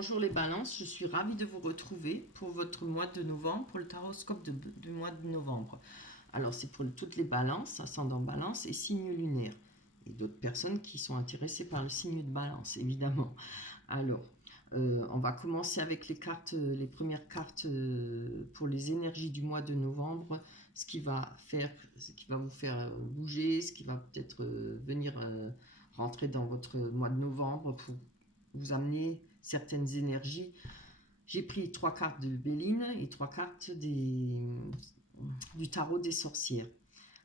Bonjour les balances, je suis ravie de vous retrouver pour votre mois de novembre, pour le taroscope du mois de novembre. Alors c'est pour toutes les balances, ascendant balance et signe lunaire. Et d'autres personnes qui sont intéressées par le signe de balance, évidemment. Alors, on va commencer avec les cartes, les premières cartes pour les énergies du mois de novembre, ce qui va vous faire bouger, ce qui va peut-être venir rentrer dans votre mois de novembre pour vous amener certaines énergies. J'ai pris 3 cartes de Béline et 3 cartes du tarot des sorcières.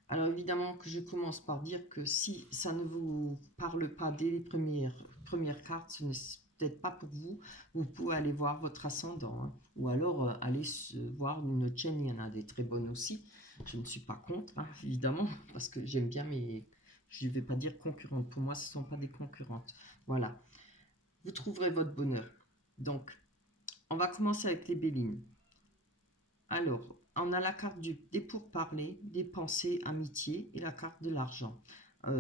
Alors évidemment que je commence par dire que si ça ne vous parle pas dès les premières cartes, ce n'est peut-être pas pour vous. Vous pouvez aller voir votre ascendant, hein. Ou alors aller voir une autre chaîne, il y en a des très bonnes aussi. Je ne suis pas contre, hein, évidemment, parce que j'aime bien mes... Je ne vais pas dire concurrentes, pour moi ce ne sont pas des concurrentes. Voilà, vous trouverez votre bonheur. Donc, on va commencer avec les Bélines. Alors, on a la carte des pourparlers, des pensées, amitié et la carte de l'argent.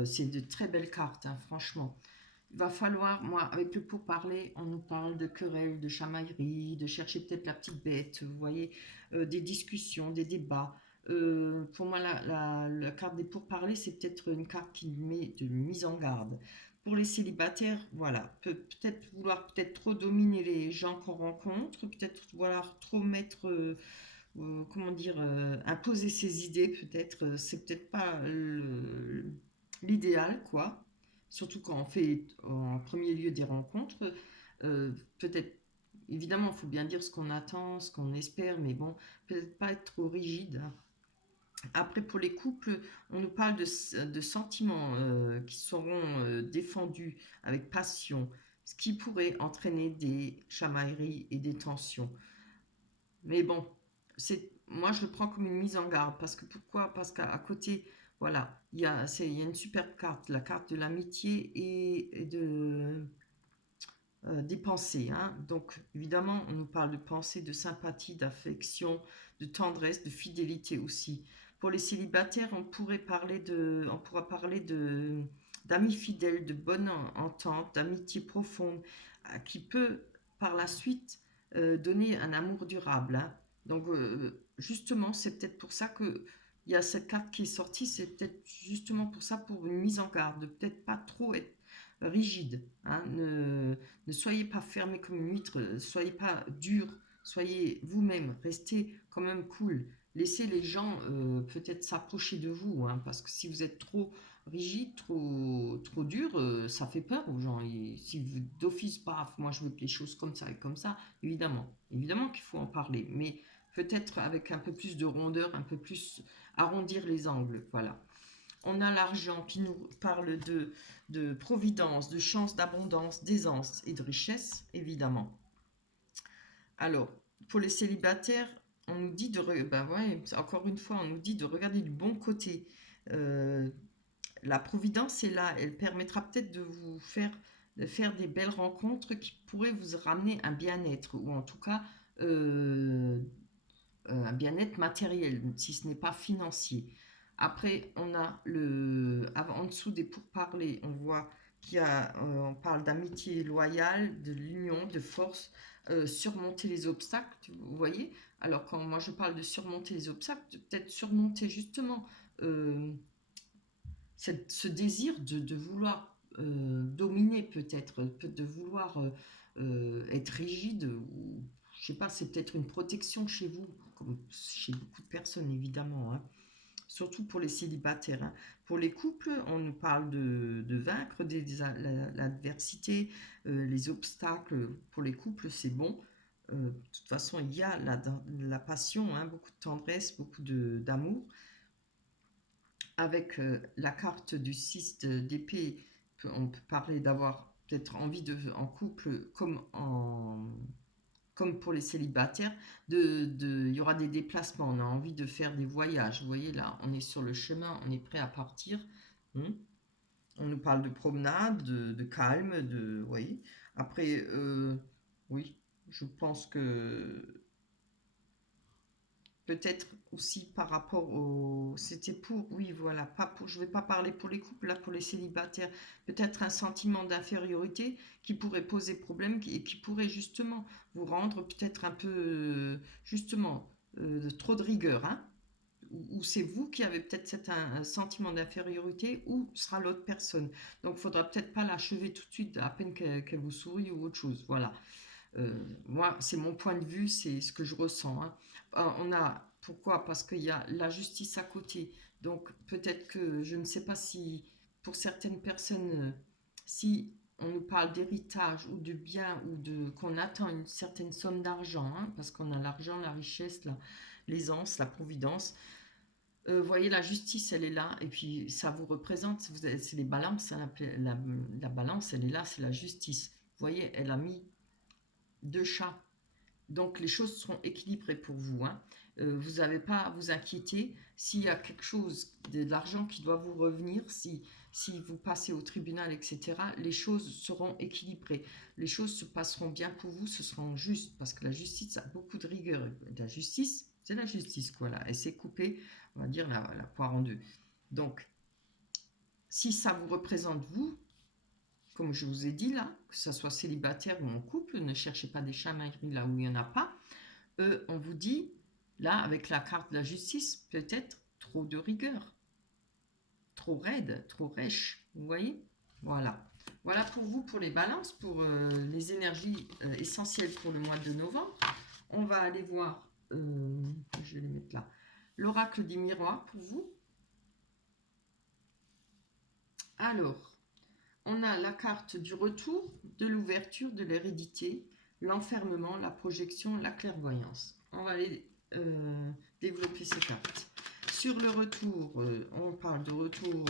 C'est de très belles cartes, hein, franchement. Il va falloir, moi, avec le pourparler, on nous parle de querelles, de chamailleries, de chercher peut-être la petite bête, vous voyez, des discussions, des débats. Pour moi, la carte des pourparlers, c'est peut-être une carte qui met de mise en garde. Pour les célibataires, voilà, peut-être vouloir peut-être trop dominer les gens qu'on rencontre, peut-être vouloir trop mettre, comment dire, imposer ses idées, peut-être, c'est peut-être pas l'idéal, quoi. Surtout quand on fait en premier lieu des rencontres, peut-être, évidemment, il faut bien dire ce qu'on attend, ce qu'on espère, mais bon, peut-être pas être trop rigide, hein. Après, pour les couples, on nous parle de sentiments qui seront défendus avec passion, ce qui pourrait entraîner des chamailleries et des tensions. Mais bon, moi je le prends comme une mise en garde. Parce que pourquoi? Parce qu'à côté, voilà, il y a une superbe carte, la carte de l'amitié des pensées, hein. Donc évidemment, on nous parle de pensée, de sympathie, d'affection, de tendresse, de fidélité aussi. Pour les célibataires, on pourra parler d'amis fidèles, de bonne entente, d'amitié profonde, qui peut par la suite donner un amour durable, hein. Donc justement, c'est peut-être pour ça que il y a cette carte qui est sortie, c'est peut-être justement pour ça, pour une mise en garde, de peut-être pas trop être rigide, hein. Ne soyez pas fermé comme une huître, soyez pas dur, soyez vous-même, restez quand même cool. Laissez les gens peut-être s'approcher de vous, hein, parce que si vous êtes trop rigide, trop dur, ça fait peur aux gens. Et si vous d'office, paf, moi je veux que les choses comme ça et comme ça, évidemment qu'il faut en parler, mais peut-être avec un peu plus de rondeur, un peu plus arrondir les angles, voilà. On a l'argent qui nous parle de providence, de chance, d'abondance, d'aisance et de richesse, évidemment. Alors, pour les célibataires, on nous dit ben ouais, encore une fois, on nous dit de regarder du bon côté. Euh, la providence est là, elle permettra peut-être de faire des belles rencontres qui pourraient vous ramener un bien-être, ou en tout cas euh, un bien-être matériel, si ce n'est pas financier. Après, en dessous des pourparlers, on voit on parle d'amitié loyale, de l'union, de force, surmonter les obstacles, vous voyez. Alors quand moi je parle de surmonter les obstacles, peut-être surmonter justement euh, ce désir de vouloir dominer peut-être, de vouloir être rigide, ou je sais pas, c'est peut-être une protection chez vous, comme chez beaucoup de personnes évidemment, hein. Surtout pour les célibataires, hein. Pour les couples, on nous parle de vaincre l'adversité, les obstacles. Pour les couples, c'est bon. De toute façon, il y a la passion, hein, beaucoup de tendresse, beaucoup d'amour. Avec la carte du 6 d'épée, on peut parler d'avoir peut-être envie en couple comme pour les célibataires, il y aura des déplacements, on a envie de faire des voyages. Vous voyez là, on est sur le chemin, on est prêt à partir. On nous parle de promenade, de calme, vous voyez. Après, oui, je pense que Peut-être aussi par rapport au... C'était pour... Oui, voilà. Pas pour, je ne vais pas parler pour les couples, là, pour les célibataires. Peut-être un sentiment d'infériorité qui pourrait poser problème et qui pourrait justement vous rendre peut-être un peu... justement, trop de rigueur, hein. Ou c'est vous qui avez peut-être un sentiment d'infériorité ou sera l'autre personne. Donc, il faudra peut-être pas l'achever tout de suite à peine qu'elle vous sourit ou autre chose. Voilà. Moi, c'est mon point de vue, c'est ce que je ressens, hein. On a, pourquoi? Parce qu'il y a la justice à côté. Donc, peut-être que, je ne sais pas si, pour certaines personnes, si on nous parle d'héritage ou de bien ou de qu'on attend une certaine somme d'argent, hein, parce qu'on a l'argent, la richesse, l'aisance, la providence. Voyez, la justice, elle est là, et puis ça vous représente, c'est les balances, hein, la balance, elle est là, c'est la justice. Vous voyez, elle a mis deux chats. Donc les choses seront équilibrées pour vous, hein. Vous n'avez pas à vous inquiéter s'il y a quelque chose, de l'argent qui doit vous revenir, si vous passez au tribunal, etc. Les choses seront équilibrées. Les choses se passeront bien pour vous, ce sera juste, parce que la justice a beaucoup de rigueur. La justice, c'est la justice, quoi, là. Elle s'est coupée, on va dire, la poire en deux. Donc, si ça vous représente vous, comme je vous ai dit là, que ce soit célibataire ou en couple, ne cherchez pas des chamailleries là où il n'y en a pas. On vous dit, là, avec la carte de la justice, peut-être trop de rigueur, trop raide, trop rêche, vous voyez? Voilà. Voilà pour vous, pour les balances, pour les énergies essentielles pour le mois de novembre. On va aller voir, je vais les mettre là, l'oracle des miroirs pour vous. Alors, on a la carte du retour, de l'ouverture, de l'hérédité, l'enfermement, la projection, la clairvoyance. On va aller développer ces cartes. Sur le retour, on parle de retour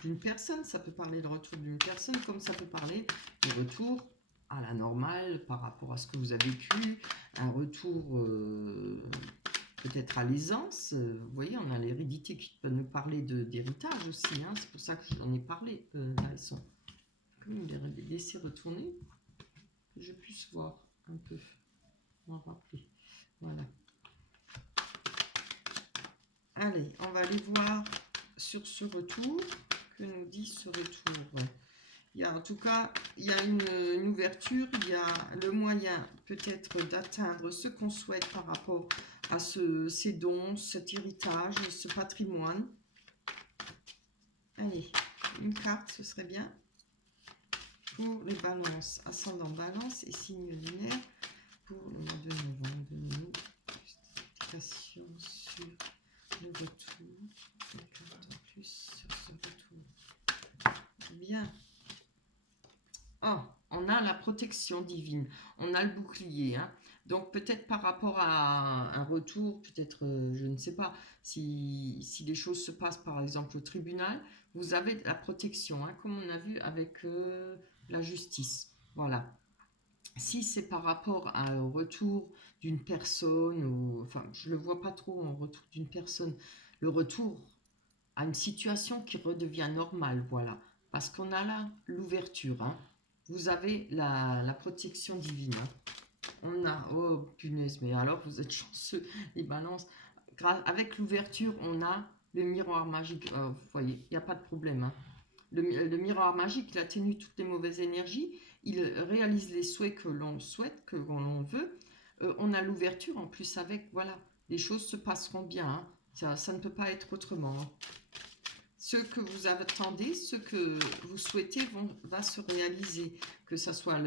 d'une personne, ça peut parler de retour d'une personne, comme ça peut parler de retour à la normale par rapport à ce que vous avez vécu, un retour peut-être à l'aisance. Vous voyez, on a l'hérédité qui peut nous parler d'héritage aussi, hein, c'est pour ça que j'en ai parlé. Là, elles sont comme les laisser retourner, que je puisse voir un peu, m'en rappeler. Voilà. Allez, on va aller voir sur ce retour, que nous dit ce retour. Il y a, en tout cas, il y a une ouverture, il y a le moyen peut-être d'atteindre ce qu'on souhaite par rapport à ces dons, cet héritage, ce patrimoine. Allez, une carte, ce serait bien. Pour les balances, ascendant balance et signe lunaire pour le mois de novembre. Donnez-nous justification sur le retour. Une carte en plus sur ce retour. Bien. Oh, on a la protection divine, on a le bouclier, hein. Donc peut-être par rapport à un retour, peut-être, je ne sais pas, si les choses se passent par exemple au tribunal, vous avez la protection, hein, comme on a vu avec la justice. Voilà. Si c'est par rapport au retour d'une personne, ou, enfin je ne le vois pas trop en retour d'une personne, le retour à une situation qui redevient normale, voilà. Parce qu'on a là l'ouverture, hein. Vous avez la protection divine, hein. On a, oh punaise, mais alors vous êtes chanceux, les balances. Avec l'ouverture, on a le miroir magique. Vous voyez, il n'y a pas de problème, hein. Le miroir magique, il atténue toutes les mauvaises énergies, il réalise les souhaits que l'on souhaite, que l'on veut. On a l'ouverture en plus avec, voilà, les choses se passeront bien, hein. Ça ne peut pas être autrement, hein. Ce que vous attendez, ce que vous souhaitez va se réaliser. Que ça soit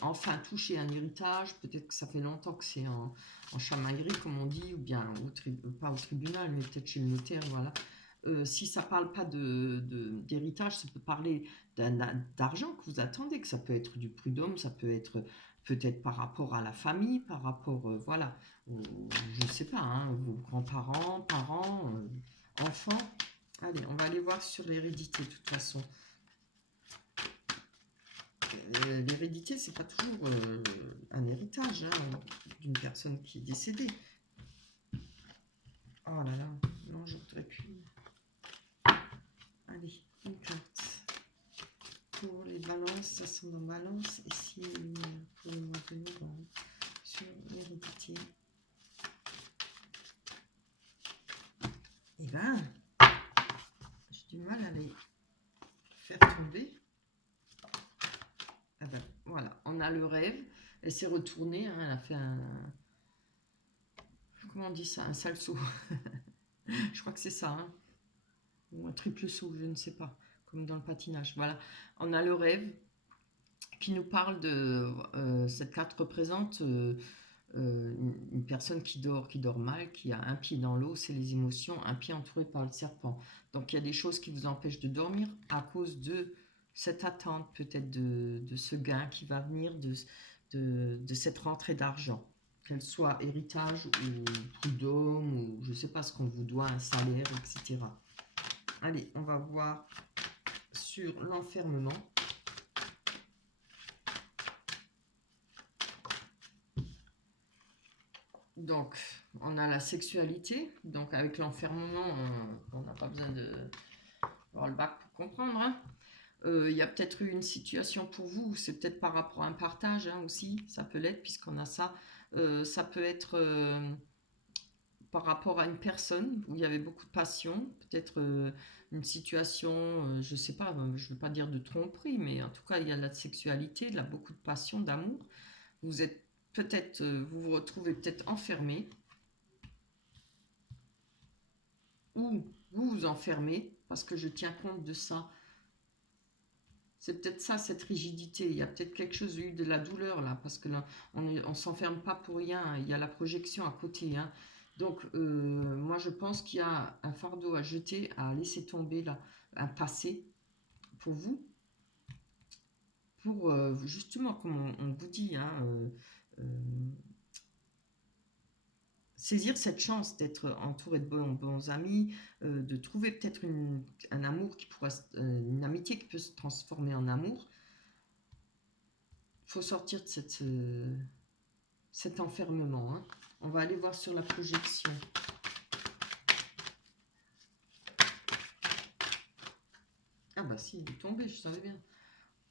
enfin toucher un héritage, peut-être que ça fait longtemps que c'est en chamaillerie, comme on dit, ou bien pas au tribunal, mais peut-être chez le notaire, voilà. Si ça ne parle pas d'héritage, ça peut parler d'argent que vous attendez, que ça peut être du prud'homme, ça peut être peut-être par rapport à la famille, par rapport, voilà, je ne sais pas, hein, vos grands-parents, parents, enfants. Allez, on va aller voir sur l'hérédité de toute façon. L'hérédité, c'est pas toujours un héritage, hein, d'une personne qui est décédée. Oh là là, non, je voudrais plus. Allez, une carte. Pour les balances, ascendant balance, et si pour le mois de novembre, sur l'hérédité. a le rêve. Elle s'est retournée, hein, elle a fait un... Comment on dit ça? Un sale saut. Je crois que c'est ça, hein. Ou un triple saut, je ne sais pas. Comme dans le patinage. Voilà. On a le rêve qui nous parle de... cette carte représente une personne qui dort mal, qui a un pied dans l'eau, c'est les émotions, un pied entouré par le serpent. Donc il y a des choses qui vous empêchent de dormir à cause de cette attente, peut-être de ce gain qui va venir, de cette rentrée d'argent, qu'elle soit héritage ou prud'homme, ou je ne sais pas ce qu'on vous doit, un salaire, etc. Allez, on va voir sur l'enfermement. Donc, on a la sexualité. Donc, avec l'enfermement, on n'a pas besoin d'avoir le bac pour comprendre. Hein. Il y a peut-être eu une situation pour vous, c'est peut-être par rapport à un partage hein, aussi, ça peut l'être puisqu'on a ça. Ça peut être par rapport à une personne où il y avait beaucoup de passion, peut-être une situation, je ne sais pas, je ne veux pas dire de tromperie, mais en tout cas, il y a de la sexualité, beaucoup de passion, d'amour. Vous êtes peut-être, vous vous retrouvez peut-être enfermé ou vous vous enfermez parce que je tiens compte de ça. C'est peut-être ça, cette rigidité. Il y a peut-être quelque chose, eu de la douleur là, parce que là, on ne s'enferme pas pour rien. Hein. Il y a la projection à côté. Hein. Donc, moi, je pense qu'il y a un fardeau à jeter, à laisser tomber là, un passé pour vous, pour justement, comme on vous dit, hein, euh, saisir cette chance d'être entouré de bons amis, de trouver peut-être un amour qui pourra, une amitié qui peut se transformer en amour. Il faut sortir de cet enfermement. Hein. On va aller voir sur la projection. Ah bah si, il est tombé, je savais bien.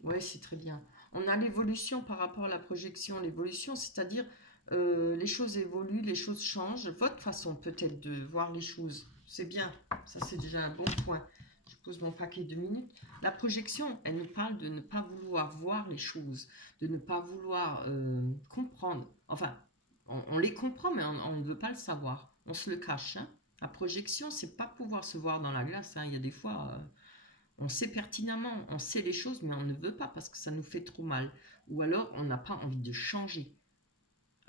Ouais, c'est très bien. On a l'évolution par rapport à la projection. L'évolution, c'est-à-dire les choses évoluent, les choses changent. Votre façon peut-être de voir les choses, c'est bien. Ça, c'est déjà un bon point. Je pose mon paquet 2 minutes. La projection, elle nous parle de ne pas vouloir voir les choses, de ne pas vouloir comprendre. Enfin, on les comprend, mais on ne veut pas le savoir. On se le cache. Hein. La projection, c'est pas pouvoir se voir dans la glace. Hein. Il y a des fois, on sait pertinemment, on sait les choses, mais on ne veut pas parce que ça nous fait trop mal. Ou alors, on n'a pas envie de changer.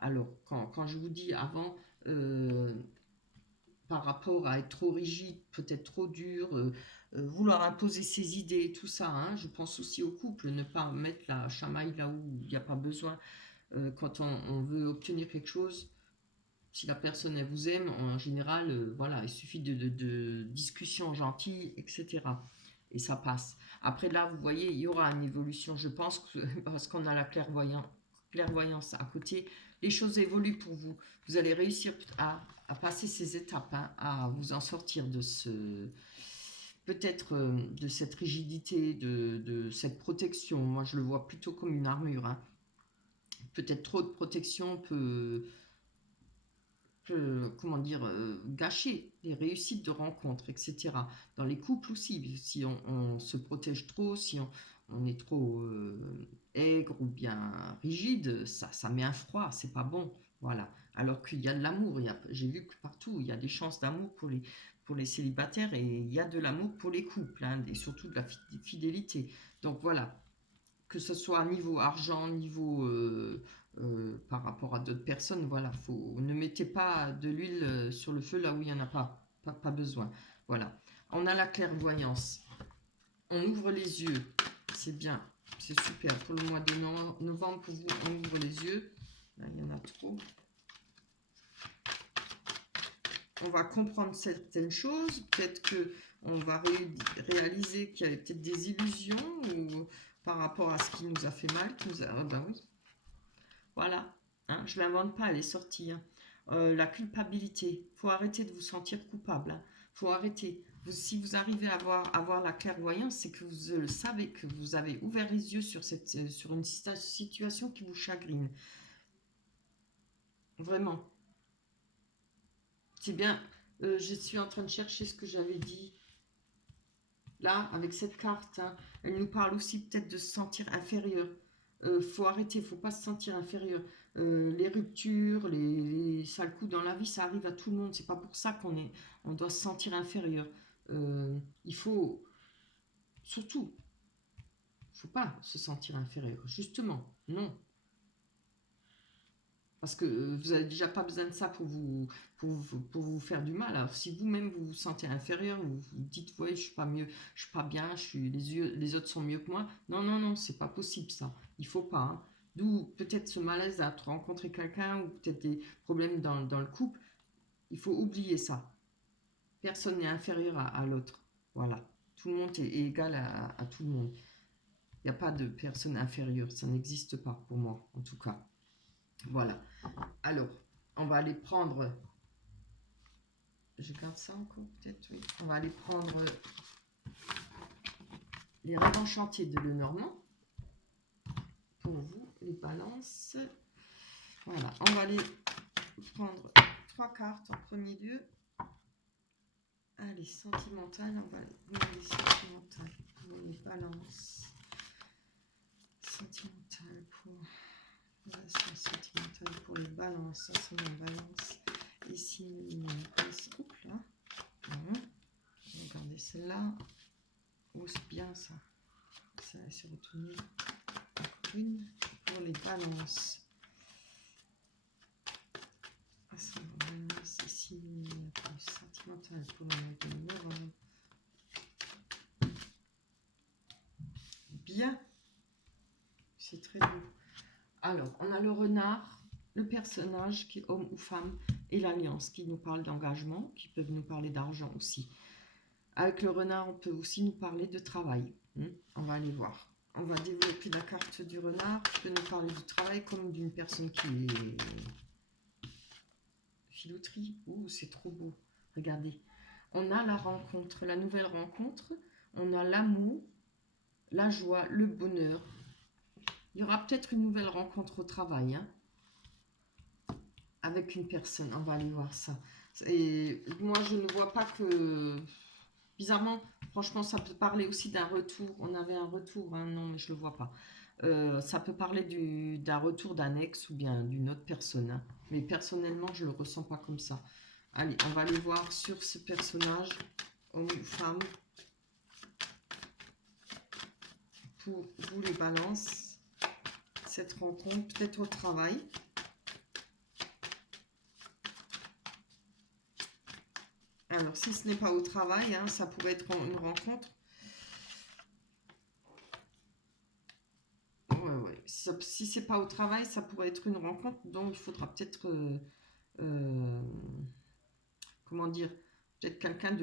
Alors, quand je vous dis avant, euh, par rapport à être trop rigide, peut-être trop dur, vouloir imposer ses idées, tout ça, hein, je pense aussi au couple, ne pas mettre la chamaille là où il n'y a pas besoin. Quand on veut obtenir quelque chose, si la personne elle vous aime, en général, voilà, il suffit de discussions gentilles, etc. Et ça passe. Après là, vous voyez, il y aura une évolution, je pense, parce qu'on a la clairvoyance à côté. Les choses évoluent pour vous. Vous allez réussir à passer ces étapes, hein, à vous en sortir de peut-être de cette rigidité, de cette protection. Moi, je le vois plutôt comme une armure. Hein. Peut-être trop de protection peut comment dire, gâcher les réussites de rencontres, etc. Dans les couples aussi, si on se protège trop, si on est trop aigre ou bien rigide, ça met un froid, c'est pas bon. Voilà. Alors qu'il y a de l'amour, j'ai vu que partout, il y a des chances d'amour pour les célibataires et il y a de l'amour pour les couples, hein, et surtout de la fidélité. Donc voilà, que ce soit niveau argent, niveau par rapport à d'autres personnes, voilà, ne mettez pas de l'huile sur le feu là où il n'y en a pas besoin. Voilà. On a la clairvoyance. On ouvre les yeux. C'est bien. C'est super. Pour le mois de novembre, pour vous, on ouvre les yeux. Là, il y en a trop. On va comprendre certaines choses. Peut-être qu'on va réaliser qu'il y a peut-être des illusions ou par rapport à ce qui nous a fait mal. Ah ben oui. Voilà. Hein, je ne l'invente pas, elle est sortie. Hein. La culpabilité. Il faut arrêter de vous sentir coupable. Hein. Faut arrêter. Si vous arrivez à avoir la clairvoyance, c'est que vous le savez, que vous avez ouvert les yeux sur une situation qui vous chagrine. Vraiment. C'est bien. Je suis en train de chercher ce que j'avais dit. Là, avec cette carte, hein, elle nous parle aussi peut-être de se sentir inférieur. Faut arrêter, faut pas se sentir inférieur. Les ruptures, les sales coups dans la vie, ça arrive à tout le monde. C'est pas pour ça on doit se sentir inférieur. Il faut surtout, faut pas se sentir inférieur. Justement, non. Parce que vous n'avez déjà pas besoin de ça pour vous faire du mal. Alors si vous-même vous vous sentez inférieur, vous vous dites ouais, je suis pas mieux, je suis pas bien, les autres sont mieux que moi. Non, non, non, c'est pas possible ça. Il faut pas. Hein. D'où peut-être ce malaise à rencontrer quelqu'un ou peut-être des problèmes dans le couple. Il faut oublier ça. Personne n'est inférieur à l'autre. Voilà. Tout le monde est égal à tout le monde. Il n'y a pas de personne inférieure. Ça n'existe pas pour moi, en tout cas. Voilà. Alors, on va aller prendre. Je garde ça encore, peut-être, oui. On va aller prendre les rêves enchantés de Lenormand. Pour vous, les balances. Voilà, on va aller prendre 3 cartes en premier lieu. Allez, sentimentale, on va aller les sentimentales pour les balances. Sentimentale pour. Relation sentimentale pour les balances. Ça, c'est une balance. Ici, une couple, là. Regardez celle-là. Oh, c'est bien ça. Ça va se retourner. Une pour les balances. Ça balance ici. Sentimental pour le mois de novembre. Bien. C'est très beau. Alors, on a le renard, le personnage qui est homme ou femme, et l'alliance qui nous parle d'engagement, qui peuvent nous parler d'argent aussi. Avec le renard, on peut aussi nous parler de travail. On va aller voir. On va développer la carte du renard qui peut nous parler du travail comme d'une personne qui est filouterie. Ouh, c'est trop beau. Regardez. On a la rencontre, la nouvelle rencontre. On a l'amour, la joie, le bonheur. Il y aura peut-être une nouvelle rencontre au travail. Avec une personne. On va aller voir ça. Et moi, je ne vois pas que... Bizarrement, franchement, ça peut parler aussi d'un retour. On avait un retour, hein, non, mais je ne le vois pas. Ça peut parler d'un retour d'un ex ou bien d'une autre personne. Hein. Mais personnellement, je ne le ressens pas comme ça. Allez, on va aller voir sur ce personnage, homme ou femme. Pour vous les balances, cette rencontre, peut-être au travail. Alors, si ce n'est pas au travail, hein, ça pourrait être une rencontre. Ouais. Si c'est pas au travail, ça pourrait être une rencontre. Donc, il faudra peut-être, comment dire, peut-être quelqu'un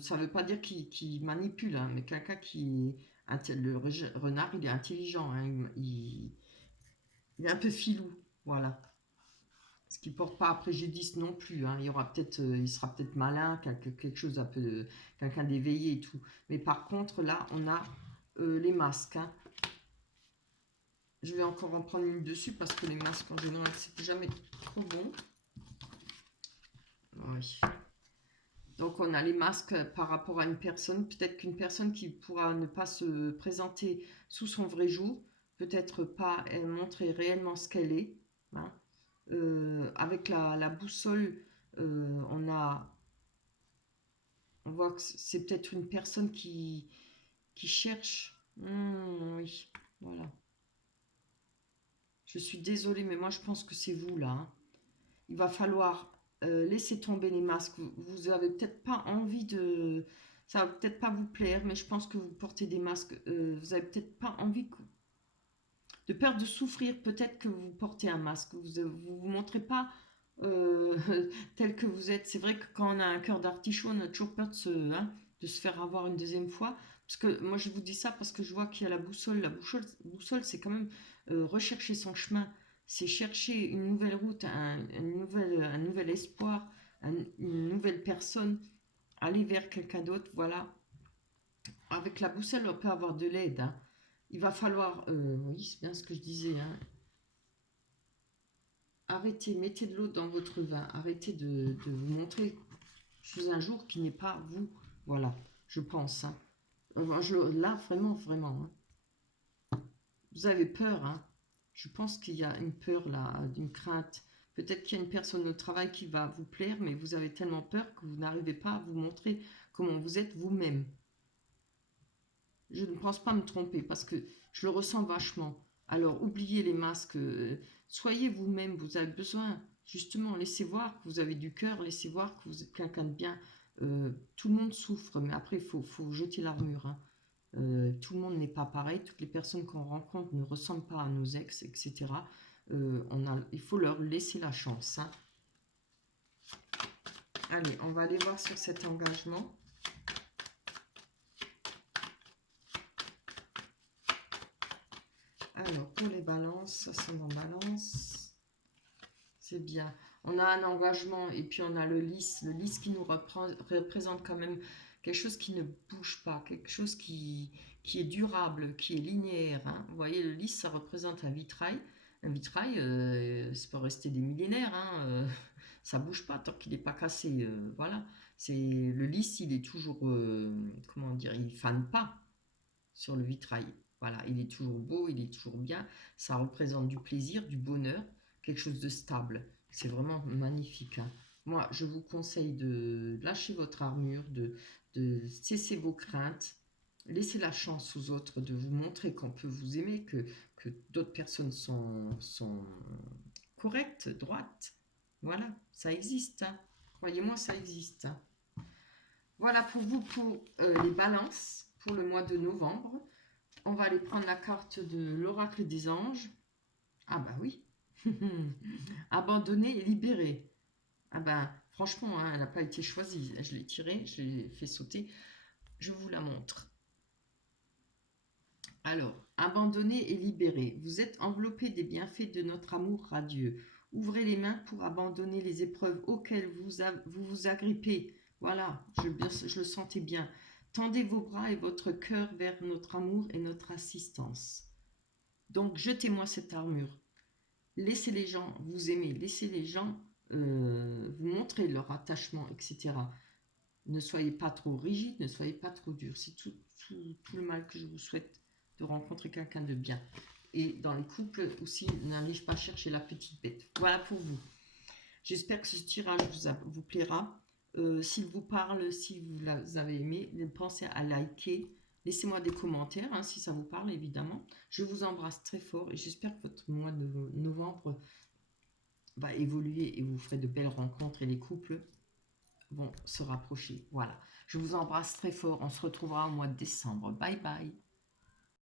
ça ne veut pas dire qui manipule, hein, mais quelqu'un qui... Le renard, il est intelligent. Hein, il est un peu filou. Voilà. Ce qui ne porte pas à préjudice non plus. Hein. Il sera peut-être malin, quelque chose un peu, quelqu'un d'éveillé et tout. Mais par contre, là, on a les masques. Hein. Je vais encore en prendre une dessus parce que les masques, en général, c'est jamais trop bon. Oui. Donc, on a les masques par rapport à une personne. Peut-être qu'une personne qui pourra ne pas se présenter sous son vrai jour, peut-être pas montrer réellement ce qu'elle est. Hein. Avec la boussole, on voit que c'est peut-être une personne qui cherche. Oui, voilà. Je suis désolée, mais moi je pense que c'est vous là. Hein. Il va falloir laisser tomber les masques. Vous avez peut-être pas envie de... Ça va peut-être pas vous plaire, mais je pense que vous portez des masques. Vous avez peut-être pas envie de peur de souffrir. Peut-être que vous portez un masque. Vous montrez pas euh, tel que vous êtes. C'est vrai que quand on a un cœur d'artichaut, on a toujours peur de se faire avoir une deuxième fois. Parce que moi, je vous dis ça parce que je vois qu'il y a la boussole. La boussole, c'est quand même rechercher son chemin. C'est chercher une nouvelle route, un nouvel espoir, une nouvelle personne, aller vers quelqu'un d'autre. Voilà. Avec la boussole, on peut avoir de l'aide. Hein. Il va falloir, oui, c'est bien ce que je disais, hein, arrêtez, mettez de l'eau dans votre vin, arrêtez de vous montrer sous un jour qui n'est pas vous. Voilà, je pense. Hein. Là, vraiment, vraiment. Hein. Vous avez peur, hein. Je pense qu'il y a une peur là, une crainte. Peut-être qu'il y a une personne au travail qui va vous plaire, mais vous avez tellement peur que vous n'arrivez pas à vous montrer comment vous êtes vous-même. Je ne pense pas me tromper parce que je le ressens vachement. Alors oubliez les masques, soyez vous-même, vous avez besoin. Justement, laissez voir que vous avez du cœur, laissez voir que vous êtes quelqu'un de bien. Tout le monde souffre, mais après, faut jeter l'armure, hein. Tout le monde n'est pas pareil, toutes les personnes qu'on rencontre ne ressemblent pas à nos ex, etc. Il faut leur laisser la chance, hein. Allez, on va aller voir sur cet engagement. Alors, pour les balances, ascendant balance, c'est bien. On a un engagement et puis on a le lys qui nous représente quand même quelque chose qui ne bouge pas, quelque chose qui est durable, qui est linéaire, hein. Vous voyez, le lys, ça représente un vitrail. Un vitrail, ça peut rester des millénaires, hein, ça bouge pas tant qu'il n'est pas cassé. Voilà. Le lys, il est toujours, comment dire, il fane pas sur le vitrail. Voilà, il est toujours beau, il est toujours bien. Ça représente du plaisir, du bonheur, quelque chose de stable. C'est vraiment magnifique, hein. Moi, je vous conseille de lâcher votre armure, de cesser vos craintes, laisser la chance aux autres de vous montrer qu'on peut vous aimer, que d'autres personnes sont correctes, droites. Voilà, ça existe, hein. Croyez-moi, ça existe, hein. Voilà pour vous, pour les balances, pour le mois de novembre. On va aller prendre la carte de l'oracle des anges. Ah bah oui. Abandonner et libérer. Ah bah franchement, hein, elle n'a pas été choisie. Je l'ai tirée, je l'ai fait sauter. Je vous la montre. Alors, abandonner et libérer. Vous êtes enveloppé des bienfaits de notre amour radieux. Ouvrez les mains pour abandonner les épreuves auxquelles vous vous agrippez. Voilà, je le sentais bien. Tendez vos bras et votre cœur vers notre amour et notre assistance. Donc, jetez-moi cette armure. Laissez les gens vous aimer. Laissez les gens vous montrer leur attachement, etc. Ne soyez pas trop rigide, ne soyez pas trop dur. C'est tout le mal que je vous souhaite, de rencontrer quelqu'un de bien. Et dans les couples aussi, n'allez pas chercher la petite bête. Voilà pour vous. J'espère que ce tirage vous plaira. S'il vous parle, si vous avez aimé, pensez à liker. Laissez-moi des commentaires, hein, si ça vous parle, évidemment. Je vous embrasse très fort et j'espère que votre mois de novembre va évoluer et vous ferez de belles rencontres et les couples vont se rapprocher. Voilà. Je vous embrasse très fort. On se retrouvera au mois de décembre. Bye bye.